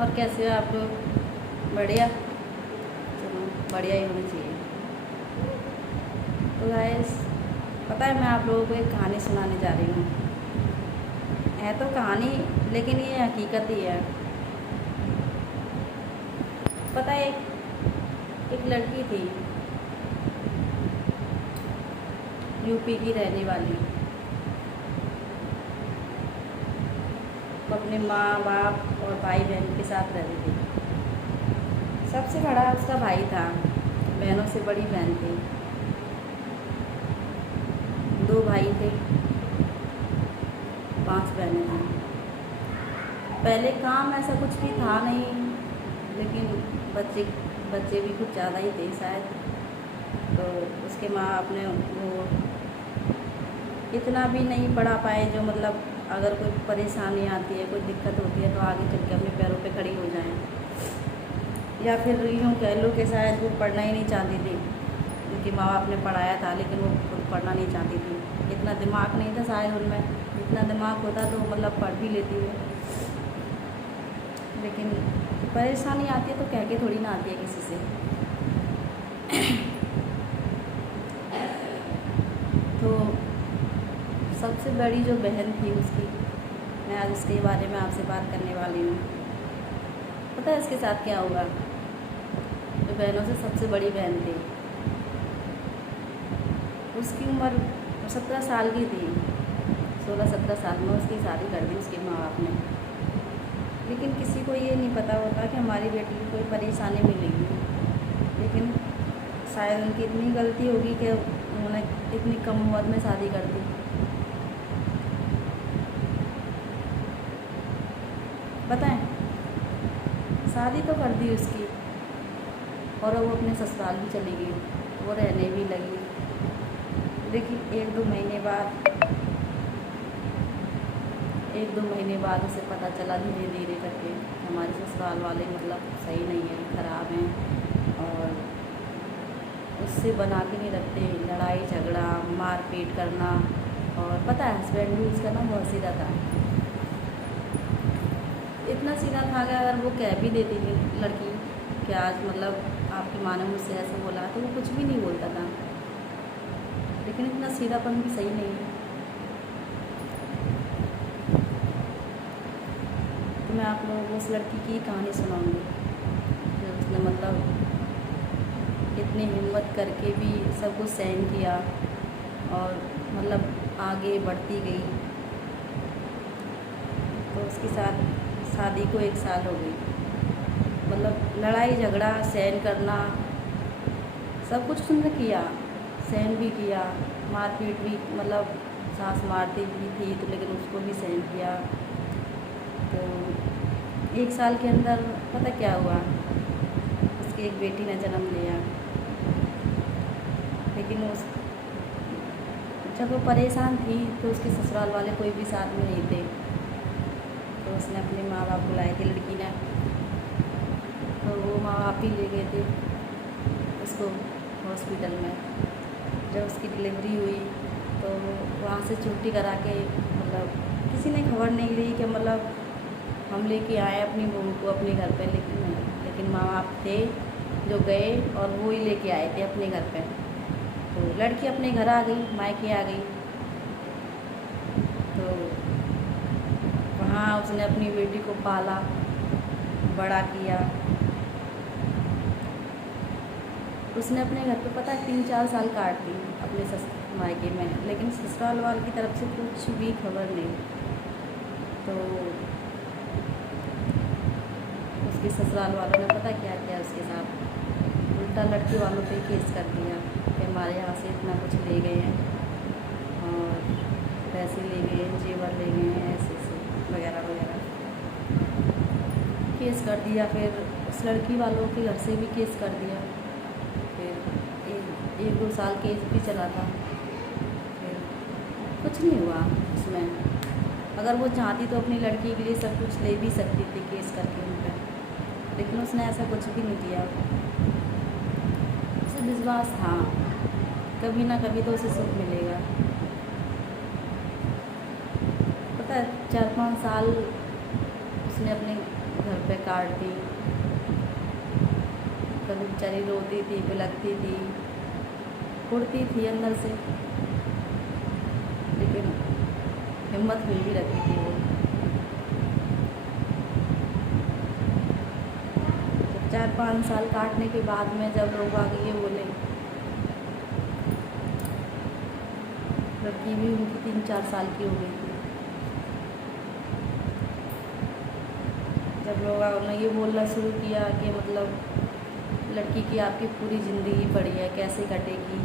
और कैसे हो आप लोग? बढ़िया। चलो बढ़िया ही होनी चाहिए। तो गाइस, पता है मैं आप लोगों को एक कहानी सुनाने जा रही हूँ। है तो कहानी, लेकिन ये हकीकत ही है। पता है एक लड़की थी, यूपी की रहने वाली। वो अपने माँ बाप और भाई बहन के साथ रहती थी। सबसे बड़ा उसका भाई था, बहनों से बड़ी बहन थी। 2 भाई थे, 5 बहनें थीं। पहले काम ऐसा कुछ भी था नहीं, लेकिन बच्चे भी कुछ ज़्यादा ही थे शायद। तो उसके माँ बाप ने वो इतना भी नहीं पढ़ा पाए जो मतलब अगर कोई परेशानी आती है, कोई दिक्कत होती है तो आगे चल के अपने पैरों पे खड़ी हो जाएं। या फिर यूँ कह लो कि शायद वो पढ़ना ही नहीं चाहती थी। उनके माँ बाप ने पढ़ाया था लेकिन वो खुद पढ़ना नहीं चाहती थी। इतना दिमाग नहीं था शायद उनमें। इतना दिमाग होता तो मतलब पढ़ भी लेती है। लेकिन परेशानी आती है तो कह के थोड़ी ना आती है किसी से। तो सबसे बड़ी जो बहन थी उसकी, मैं आज उसके बारे में आपसे बात करने वाली हूँ। पता है इसके साथ क्या हुआ? जो बहनों से सबसे बड़ी बहन थी, उसकी उम्र 17 साल की थी। 16-17 साल में उसकी शादी कर दी उसके माँ बाप ने। लेकिन किसी को ये नहीं पता होता कि हमारी बेटी को कोई परेशानी मिलेगी। लेकिन शायद उनकी इतनी गलती होगी कि उन्होंने इतनी कम उम्र में शादी कर दी। बताएं, शादी तो कर दी उसकी, और वो अपने ससुराल भी चली गई, वो रहने भी लगी। लेकिन 1-2 महीने बाद उसे पता चला धीरे धीरे करके हमारे ससुराल वाले मतलब सही नहीं है, ख़राब हैं और उससे बना के नहीं रखते। लड़ाई झगड़ा, मारपीट करना। और पता है हस्बैंड भी उसका ना बहुत सीधा था। इतना सीधा था कि अगर वो कह भी देती थी लड़की कि आज मतलब आपकी माँ ने मुझसे ऐसे बोला, तो वो कुछ भी नहीं बोलता था। लेकिन इतना सीधापन भी सही नहीं है। तो मैं आप लोगों को उस लड़की की कहानी सुनाऊंगी जो उसने मतलब इतनी हिम्मत करके भी सब कुछ सहन किया और मतलब आगे बढ़ती गई। तो उसके साथ शादी को 1 साल हो गई। मतलब लड़ाई झगड़ा सहन करना, सब कुछ उसने किया, सहन भी किया, मारपीट भी, मतलब सास मारती भी थी तो लेकिन उसको भी सहन किया। तो 1 साल के अंदर पता क्या हुआ, उसकी एक बेटी ने जन्म लिया। लेकिन उस जब वो परेशान थी तो उसके ससुराल वाले कोई भी साथ में नहीं थे। तो उसने अपने माँ बाप बुलाए थे लड़की ने, तो वो माँ बाप ही ले गए थे उसको हॉस्पिटल में। जब उसकी डिलीवरी हुई तो वहाँ से छुट्टी करा के मतलब किसी ने खबर नहीं ली कि मतलब हम लेके आए अपनी बहू को अपने घर पे। लेकिन माँ बाप थे जो गए और वो ही लेके आए थे अपने घर पे। तो लड़की अपने घर आ गई, मायके आ गई। तो वहाँ उसने अपनी बेटी को पाला, बड़ा किया। उसने अपने घर पे पता है 3-4 साल काट दी अपने मायके में, लेकिन ससुराल वाले की तरफ से कुछ भी खबर नहीं। तो उसके ससुराल वालों ने पता क्या किया उसके साथ, उल्टा लड़की वालों पे केस कर दिया कि हमारे यहाँ से इतना कुछ ले गए हैं और पैसे ले गए हैं, जेवर ले गए हैं, ऐसे वगैरह वगैरह केस कर दिया। फिर उस लड़की वालों के घर से भी केस कर दिया। फिर 1-2 साल केस भी चला था। फिर कुछ नहीं हुआ उसमें। अगर वो चाहती तो अपनी लड़की के लिए सब कुछ ले भी सकती थी केस करके उन पर, लेकिन उसने ऐसा कुछ भी नहीं किया। उसे विश्वास था कभी ना कभी तो उसे सुख मिलेगा। पता है 4-5 साल उसने अपने घर पे काटती, कभी बेचारी रोती थी, बिलखती थी, कुड़ती थी अंदर से, लेकिन हिम्मत हुई भी रखी थी वो। जब 4-5 साल काटने के बाद में जब लोग आगे ये बोले, लड़की भी उनकी 3-4 साल की हो गई थी, जब लोग ने ये बोलना शुरू किया कि मतलब लड़की की आपकी पूरी ज़िंदगी पड़ी है, कैसे कटेगी,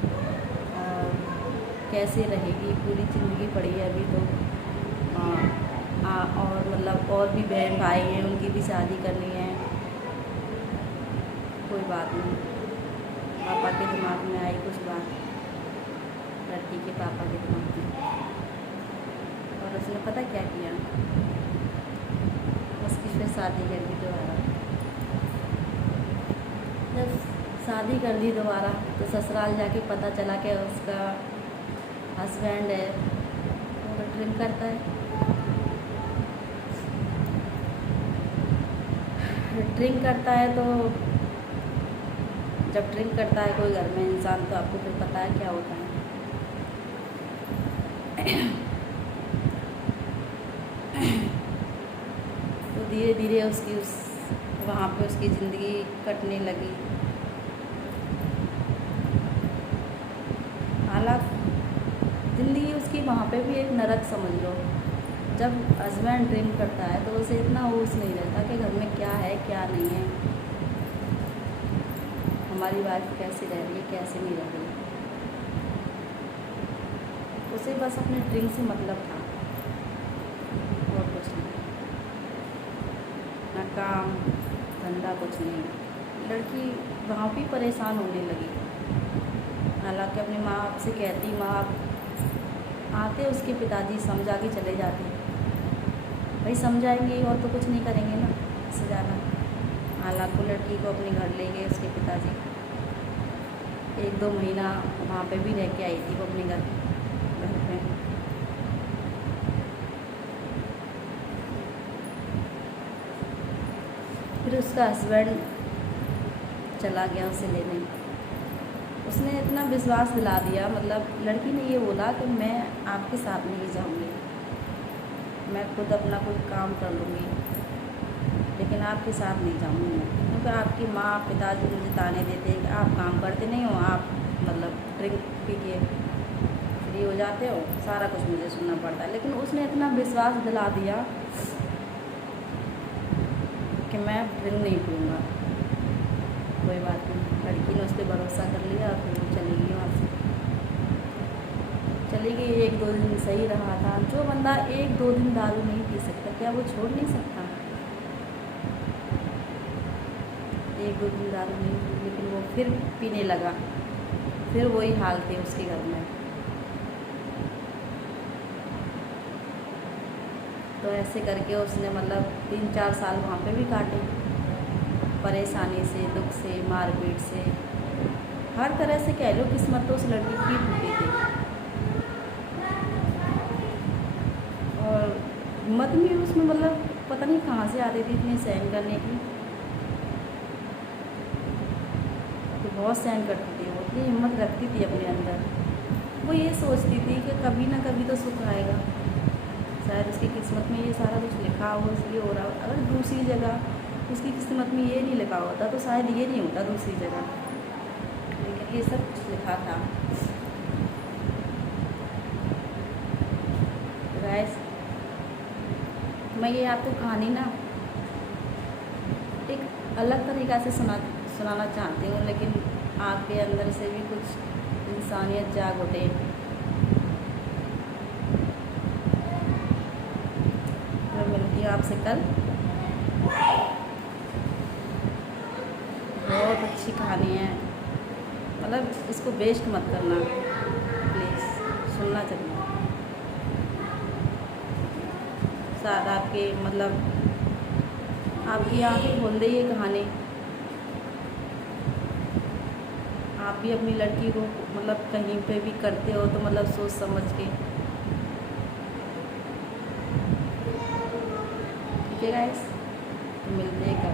कैसे रहेगी, पूरी ज़िंदगी पड़ी है अभी तो, और मतलब और भी बहन भाई हैं, उनकी भी शादी करनी है, कोई बात नहीं। पापा के दिमाग में आई कुछ बात, लड़की के पापा के दिमाग में, और उसने पता क्या किया, उसकी फिर शादी कर दी दोबारा। जब शादी कर दी दोबारा तो ससुराल जाके पता चला कि उसका हस्बैंड है वो ड्रिंक करता है। ड्रिंक करता है तो जब ड्रिंक करता है कोई घर में इंसान तो आपको फिर पता है क्या होता है। तो धीरे धीरे उसकी वहाँ पे उसकी ज़िंदगी कटने लगी। हालांकि ज़िंदगी उसकी वहाँ पे भी एक नरक समझ लो। जब हस्बैंड ड्रिंक करता है तो उसे इतना होश नहीं रहता कि घर में क्या है क्या नहीं है, हमारी वाइफ कैसे रह रही है कैसे नहीं रह रही। उसे बस अपने ड्रिंक से मतलब था और कुछ नहीं, ना काम धंधा कुछ नहीं। लड़की वहाँ भी परेशान होने लगी। हालांकि अपने माँ बाप से कहती, माँ बाप आते उसके पिताजी समझा के चले जाते, भाई समझाएंगे और तो कुछ नहीं करेंगे ना, इससे ज़्यादा। हालांकि लड़की को अपने घर ले गए उसके पिताजी, 1-2 महीना वहाँ पे भी रह के आई थी वो अपने घर पे। फिर उसका हस्बैंड चला गया उसे लेने। उसने इतना विश्वास दिला दिया, मतलब लड़की ने ये बोला कि मैं आपके साथ नहीं जाऊँगी, मैं खुद अपना कोई काम कर लूँगी, लेकिन आपके साथ नहीं जाऊँगी मैं, क्योंकि आपकी माँ पिताजी मुझे ताने देते हैं कि आप काम करते नहीं हो, आप मतलब ड्रिंक पी के फ्री हो जाते हो, सारा कुछ मुझे सुनना पड़ता है। लेकिन उसने इतना विश्वास दिला दिया कि मैं ड्रिंक नहीं पीऊँगा, कोई बात नहीं। लड़की ने उस पर भरोसा कर लिया और फिर वो चली गई वहाँ से। चली गई, 1-2 दिन सही रहा था। जो बंदा 1-2 दिन दारू नहीं पी सकता, क्या वो छोड़ नहीं सकता? 1-2 दिन दारू नहीं पी, लेकिन वो फिर पीने लगा, फिर वही हाल थे उसके घर में। तो ऐसे करके उसने मतलब 3-4 साल वहाँ पे भी काटे, परेशानी से, दुख से, मारपीट से, हर तरह से कह लो किस्मत तो उस लड़की की टूटी थी। और हिम्मत भी उसमें मतलब पता नहीं कहाँ से आती थी इतनी सहन करने की, तो बहुत सहन करती थी वो, इतनी हिम्मत रखती थी अपने अंदर। वो ये सोचती थी कि कभी ना कभी तो सुख आएगा, शायद उसकी किस्मत में ये सारा कुछ लिखा हो इसलिए हो रहा हो। अगर दूसरी जगह उसकी किस्मत में ये नहीं लिखा होता तो शायद ये नहीं होता दूसरी जगह, लेकिन ये सब कुछ लिखा था। गाइस, मैं ये आपको कहानी ना एक अलग तरीक़ा से सुनाना चाहती हूँ, लेकिन आपके अंदर से भी कुछ इंसानियत जाग उठे। मैं मिलती हूँ आपसे कल। बहुत अच्छी कहानी है, मतलब इसको वेस्ट मत करना प्लीज़, सुनना चाहिए। शायद आपके मतलब आपकी आँखें खोल दे ये कहानी, आप भी अपनी लड़की को मतलब कहीं पे भी करते हो तो मतलब सोच समझ के। ठीक है गाइस, तो मिलते हैं।